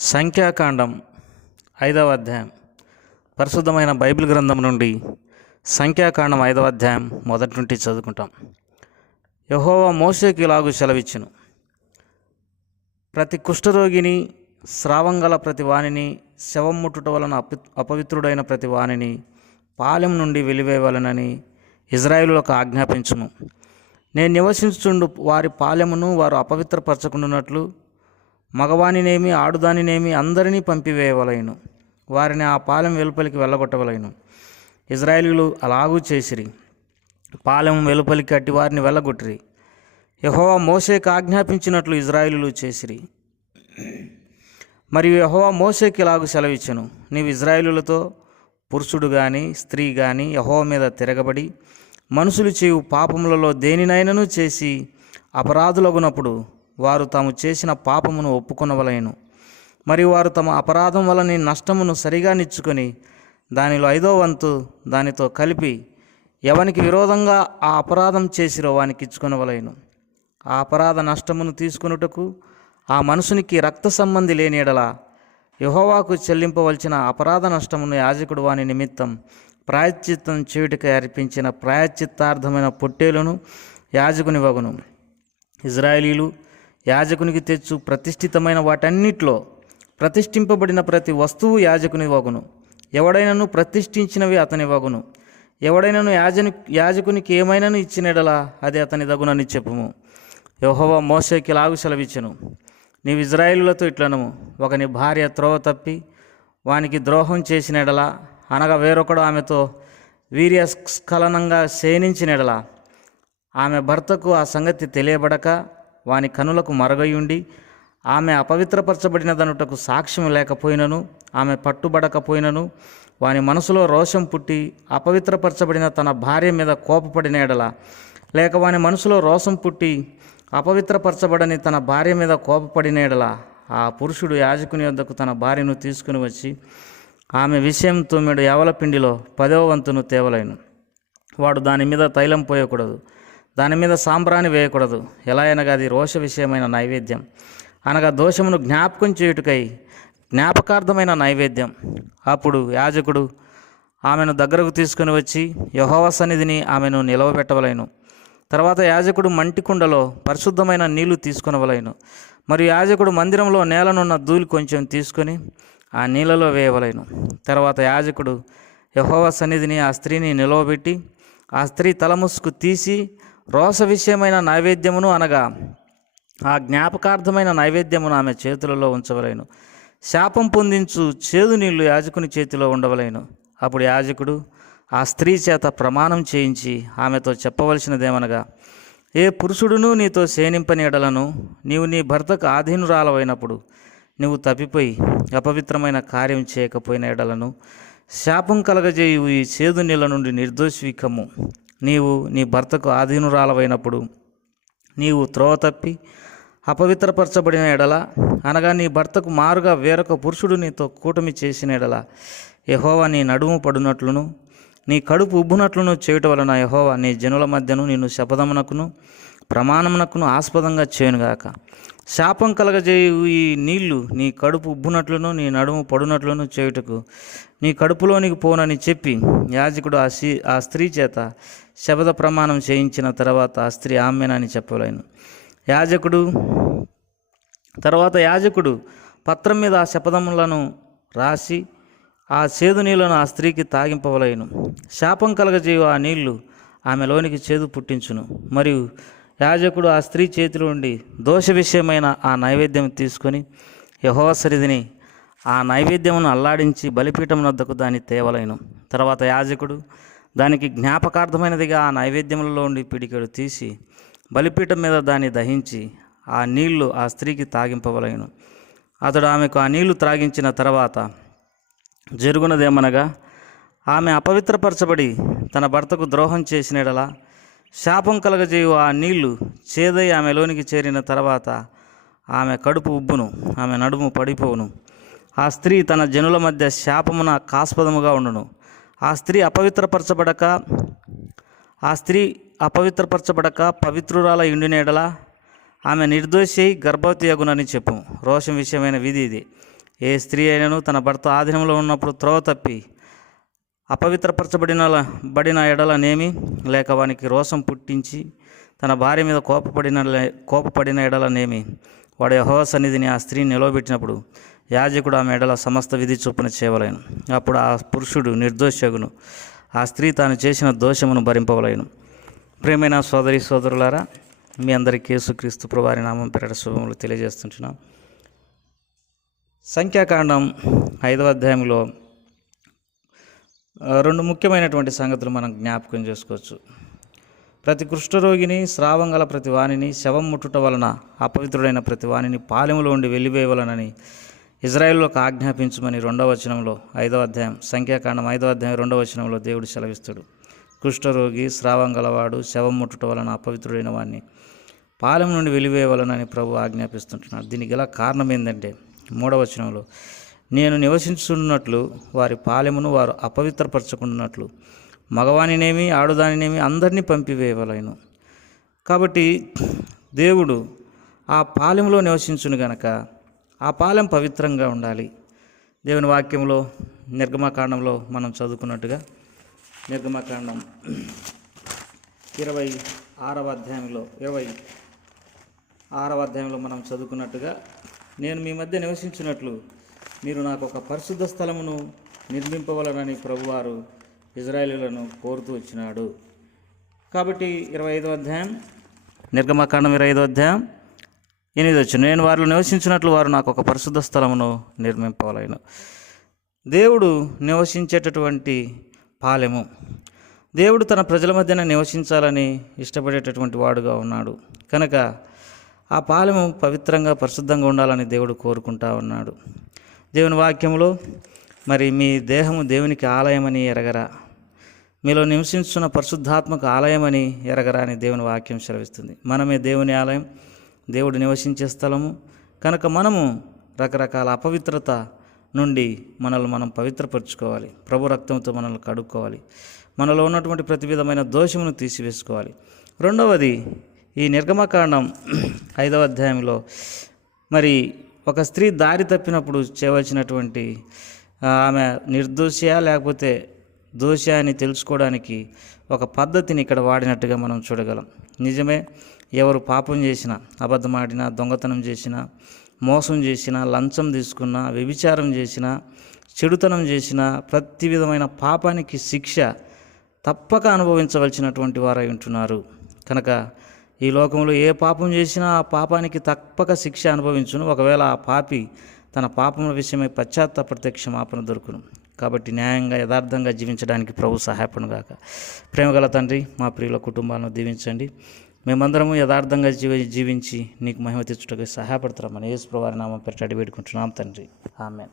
సంఖ్యాకాండం 5వ అధ్యాయం. పరిశుద్ధమైన బైబిల్ గ్రంథం నుండి సంఖ్యాకాండం 5వ అధ్యాయం మొదటి నుండి చదువుకుంటాం. యెహోవా మోషేకి ఇలాగు సెలవిచ్చెను. ప్రతి కుష్ఠరోగిని, స్రావం గల ప్రతి వానిని, శవం ముట్టుట వలన అపవిత్రుడైన ప్రతి వానిని పాలెం నుండి వెలివేయవలెనని ఇజ్రాయేలులకు ఆజ్ఞాపించుము. నేను నివసించుచుండు వారి పాలెమును వారు అపవిత్రపరచకుండానట్లు మగవానినేమి ఆడుదానినేమి అందరినీ పంపివేయవలెను. వారిని ఆ పాలెం వెలుపలికి వెళ్ళగొట్టవలెను. ఇజ్రాయేలీయులు అలాగూ చేసిరి. పాలెం వెలుపలికి అట్టి వారిని వెళ్ళగొట్టిరి. యెహోవా మోషేకి ఆజ్ఞాపించినట్లు ఇజ్రాయేలీయులు చేసిరి. మరియు యెహోవా మోషేకి ఇలాగు సెలవిచ్చెను. నీవు ఇజ్రాయేలీయులతో పురుషుడు గాని స్త్రీ గాని యెహోవా మీద తిరగబడి మనుషులు చేయు పాపములలో దేనినైనను చేసి అపరాధులగునప్పుడు వారు తాము చేసిన పాపమును ఒప్పుకొనవలెను. మరియు వారు తమ అపరాధం వలన నష్టమును సరిగా నిచ్చుకొని దానిలో 5వ వంతు దానితో కలిపి ఎవనికి విరోధంగా ఆ అపరాధం చేసిరో వానికి ఇచ్చుకొనవలెను. ఆ అపరాధ నష్టమును తీసుకొనుటకు ఆ మనుషునికి రక్త సంబంధి లేని యెడల యెహోవాకు చెల్లింపవలసిన అపరాధ నష్టమును యాజకుడు వాని నిమిత్తం ప్రాయశ్చిత్తం చేయుటకై అర్పించిన ప్రాయశ్చిత్తార్థమైన పొట్టేలును యాజకుని వగును. ఇజ్రాయేలీలు యాజకునికి తెచ్చు ప్రతిష్ఠితమైన వాటన్నిటిలో ప్రతిష్ఠింపబడిన ప్రతి వస్తువు యాజకుని వగును. ఎవడైనను ప్రతిష్ఠించినవి అతని వగును. ఎవడైనను యాజకునికి ఏమైనాను ఇచ్చినడలా అది అతని దగునని చెప్పుము. యెహోవా మోషేకి ఇలాగు సెలవిచ్చెను. నీవు ఇజ్రాయేలులతో ఇట్లనము. ఒకని భార్య త్రోవ తప్పి వానికి ద్రోహం చేసినడలా, అనగా వేరొకడు ఆమెతో వీర్యస్ఖలనంగా శయనించినడలా, ఆమె భర్తకు ఆ సంగతి తెలియబడక వాని కనులకు మరగయుండి ఆమె అపవిత్రపరచబడినదనుటకు సాక్ష్యం లేకపోయినను, ఆమె పట్టుబడకపోయినను వాని మనసులో రోషం పుట్టి అపవిత్రపరచబడిన తన భార్య మీద కోపపడిన ఎడల, లేక వాని మనసులో రోషం పుట్టి అపవిత్రపరచబడని తన భార్య మీద కోపపడిన ఎడల, ఆ పురుషుడు యాజకుని వద్దకు తన భార్యను తీసుకుని వచ్చి ఆమె విషయం తొమ్మిడు యవల పిండిలో 10వ వంతును తేవలేను. వాడు దాని మీద తైలం పోయకూడదు, దాని మీద సాంబ్రాణి వేయకూడదు. ఎలా అనగా అది రోష విషయమైన నైవేద్యం, అనగా దోషమును జ్ఞాపకం చేయుటకై జ్ఞాపకార్థమైన నైవేద్యం. అప్పుడు యాజకుడు ఆమెను దగ్గరకు తీసుకుని వచ్చి యెహోవా సన్నిధిని ఆమెను నిలవబెట్టవలెను. తర్వాత యాజకుడు మంటి కుండలో పరిశుద్ధమైన నీళ్లు తీసుకొనవలెను. మరియు యాజకుడు మందిరంలో నేలనున్న ధూళి కొంచెం తీసుకొని ఆ నీళ్ళలో వేయవలెను. తర్వాత యాజకుడు యెహోవా సన్నిధిని ఆ స్త్రీని నిలవబెట్టి ఆ స్త్రీ తలముసుకు తీసి రోష విషయమైన నైవేద్యమును, అనగా ఆ జ్ఞాపకార్థమైన నైవేద్యమును ఆమె చేతులలో ఉంచవలెను. శాపం పొందించు చేదు నీళ్లు యాజకుని చేతిలో ఉండవలెను. అప్పుడు యాజకుడు ఆ స్త్రీ చేత ప్రమాణం చేయించి ఆమెతో చెప్పవలసినదేమనగా, ఏ పురుషుడును నీతో శయనింపని ఎడలను నీవు నీ భర్తకు ఆధీనురాలవైనప్పుడు నువ్వు తప్పిపోయి అపవిత్రమైన కార్యం చేయకపోయిన ఎడలను శాపం కలగజేయు ఈ చేదు నీళ్ళ నుండి నిర్దోషివి కమ్ము. నీవు నీ భర్తకు ఆధీనురాలవైనప్పుడు నీవు త్రోవ తప్పి అపవిత్రపరచబడిన ఎడల, అనగా నీ భర్తకు మారుగా వేరొక పురుషుడు నీతో కూటమి చేసిన ఎడల, యెహోవా నీ నడుము పడునట్లును నీ కడుపు ఉబ్బునట్లును చేయుట వలన యెహోవా నీ జనుల మధ్యను నిన్ను శపథమునకును ప్రమాణమునకును ఆస్పదంగా చేయునుగాక. శాపం కలగజేయు ఈ నీళ్లు నీ కడుపు ఉబ్బునట్లును నీ నడుము పడునట్లును చేయుటకు నీ కడుపులోనికి పోనని చెప్పి యాజకుడు ఆ స్త్రీ చేత శపథ ప్రమాణం చేయించిన తర్వాత ఆ స్త్రీ ఆమెనని చెప్పలేను. యాజకుడు పత్రం మీద ఆ శపథములను రాసి ఆ చేదు నీళ్లను ఆ స్త్రీకి తాగింపవలెను. శాపం కలగజేయు ఆ నీళ్లు ఆమెలోనికి చేదు పుట్టించును. మరియు యాజకుడు ఆ స్త్రీ చేతిలో ఉండి దోష విషయమైన ఆ నైవేద్యం తీసుకొని యెహోవా సన్నిధిని ఆ నైవేద్యమును అల్లాడించి బలిపీఠం వద్దకు దాన్ని తేవలెను. తర్వాత యాజకుడు దానికి జ్ఞాపకార్థమైనదిగా ఆ నైవేద్యములలో ఉండి పిడికెడు తీసి బలిపీఠం మీద దాన్ని దహించి ఆ నీళ్లు ఆ స్త్రీకి తాగింపవలెను. అతడు ఆమెకు ఆ నీళ్లు త్రాగించిన తర్వాత జరుగునదేమనగా, ఆమె అపవిత్రపరచబడి తన భర్తకు ద్రోహం చేసినడలా శాపం కలగజేయు ఆ నీళ్లు చేదై ఆమెలోనికి చేరిన తర్వాత ఆమె కడుపు ఉబ్బును, ఆమె నడుము పడిపోవును. ఆ స్త్రీ తన జనుల మధ్య శాపమున కాస్పదముగా ఉండును. ఆ స్త్రీ అపవిత్రపరచబడక పవిత్రురాల ఇండిన ఎడల ఆమె నిర్దోషి గర్భవతి అగునని చెప్పు. రోషం విషయమైన విధి ఇది. ఏ స్త్రీ అయినను తన భర్త ఆధీనంలో ఉన్నప్పుడు త్రోవ తప్పి బడిన ఎడలనేమి, లేక వానికి రోషం పుట్టించి తన భార్య మీద కోపపడిన ఎడలనేమి, వాడు యెహోవా సన్నిధిని ఆ స్త్రీని నిలవబెట్టినప్పుడు యాజకుడు ఆమె ఎడల సమస్త విధి చొప్పున చేయవలెను. అప్పుడు ఆ పురుషుడు నిర్దోషగును, ఆ స్త్రీ తాను చేసిన దోషమును భరింపవలెను. ప్రియమైన సోదరి సోదరులారా, మీ అందరికీ యేసుక్రీస్తు ప్రభువారి నామం పేరట శుభములు తెలియజేస్తుంటున్నాం. సంఖ్యాకాండం 5వ అధ్యాయంలో 2 ముఖ్యమైనటువంటి సంగతులు మనం జ్ఞాపకం చేసుకోవచ్చు. ప్రతి కుష్ఠరోగిని, స్రావం గల ప్రతి వానిని, శవం ముట్టుట వలన అపవిత్రుడైన ప్రతి వానిని పాలెములో ఉండి వెలివేయవలనని ఇజ్రాయేలులకు ఆజ్ఞాపించమని 2వ వచనంలో 5వ అధ్యాయం సంఖ్యాకాండం 5వ అధ్యాయం 2వ వచనంలో దేవుడు సెలవిస్తాడు. కుష్ఠరోగి, స్రావం గలవాడు, శవం ముట్టుట వలన అపవిత్రుడైన వాడిని పాలెం నుండి వెలివేయవలనని ప్రభు ఆజ్ఞాపిస్తుంటున్నాడు. దీనికి గల కారణం ఏంటంటే 3వ వచనంలో, నేను నివసించున్నట్లు వారి పాలెమును వారు అపవిత్రపరచుకున్నట్లు మగవానినేమి ఆడుదానినేమి అందరినీ పంపివేయవలెను. కాబట్టి దేవుడు ఆ పాలెంలో నివసించును గనక ఆ పాలెం పవిత్రంగా ఉండాలి. దేవుని వాక్యంలో నిర్గమకాండంలో మనం చదువుకున్నట్టుగా, నిర్గమకాండం 26వ అధ్యాయంలో మనం చదువుకున్నట్టుగా, నేను మీ మధ్య నివసించినట్లు మీరు నాకు ఒక పరిశుద్ధ స్థలమును నిర్మింపవలనని ప్రభువారు ఇజ్రాయేలీయులను కోరుతూ వచ్చినాడు. కాబట్టి 25వ అధ్యాయం నిర్గమకాండం 25వ అధ్యాయం 8వ వచనం, నేను వారిలో నివసించినట్లు వారు నాకు ఒక పరిశుద్ధ స్థలమును నిర్మింపవలెను. దేవుడు నివసించేటటువంటి పాలెము, దేవుడు తన ప్రజల మధ్యన నివసించాలని ఇష్టపడేటటువంటి వాడుగా ఉన్నాడు కనుక ఆ పాలెము పవిత్రంగా పరిశుద్ధంగా ఉండాలని దేవుడు కోరుకుంటా ఉన్నాడు. దేవుని వాక్యంలో, మరి మీ దేహము దేవునికి ఆలయమని ఎరగరా, మీలో నివసించున్న పరిశుద్ధాత్మక ఆలయమని ఎరగరా అని దేవుని వాక్యం సెలవిస్తుంది. మనమే దేవుని ఆలయం, దేవుడు నివసించే స్థలము కనుక మనము రకరకాల అపవిత్రత నుండి మనల్ని మనం పవిత్రపరచుకోవాలి. ప్రభు రక్తంతో మనల్ని కడుక్కోవాలి. మనలో ఉన్నటువంటి ప్రతి విధమైన దోషమును తీసివేసుకోవాలి. రెండవది, ఈ నిర్గమకాండం 5వ అధ్యాయంలో మరి ఒక స్త్రీ దారి తప్పినప్పుడు చేయవలసినటువంటి ఆమె నిర్దోషియా లేకపోతే దోష అని తెలుసుకోవడానికి ఒక పద్ధతిని ఇక్కడ వాడినట్టుగా మనం చూడగలం. నిజమే, ఎవరు పాపం చేసినా, అబద్ధమాడినా, దొంగతనం చేసినా, మోసం చేసినా, లంచం తీసుకున్నా, వ్యభిచారం చేసినా, చెడుతనం చేసినా, ప్రతి విధమైన పాపానికి శిక్ష తప్పక అనుభవించవలసినటువంటి వారై ఉంటున్నారు. కనుక ఈ లోకంలో ఏ పాపం చేసినా ఆ పాపానికి తప్పక శిక్ష అనుభవించును. ఒకవేళ ఆ పాపి తన పాపముల విషయమై పశ్చాత్తాపడితే క్షమాపణ దొరుకును. కాబట్టి న్యాయంగా యథార్థంగా జీవించడానికి ప్రభు సహాయపడుగాక. ప్రేమగల తండ్రి, మా ప్రియుల కుటుంబాలను దీవించండి. మేమందరము యథార్థంగా జీవించి నీకు మహిమ తెచ్చుటకు సహాయపడతామని యేసు ప్రభువారి నామం పేరిట అడిగి వేడుకుంటున్నాం తండ్రి. ఆమేన్.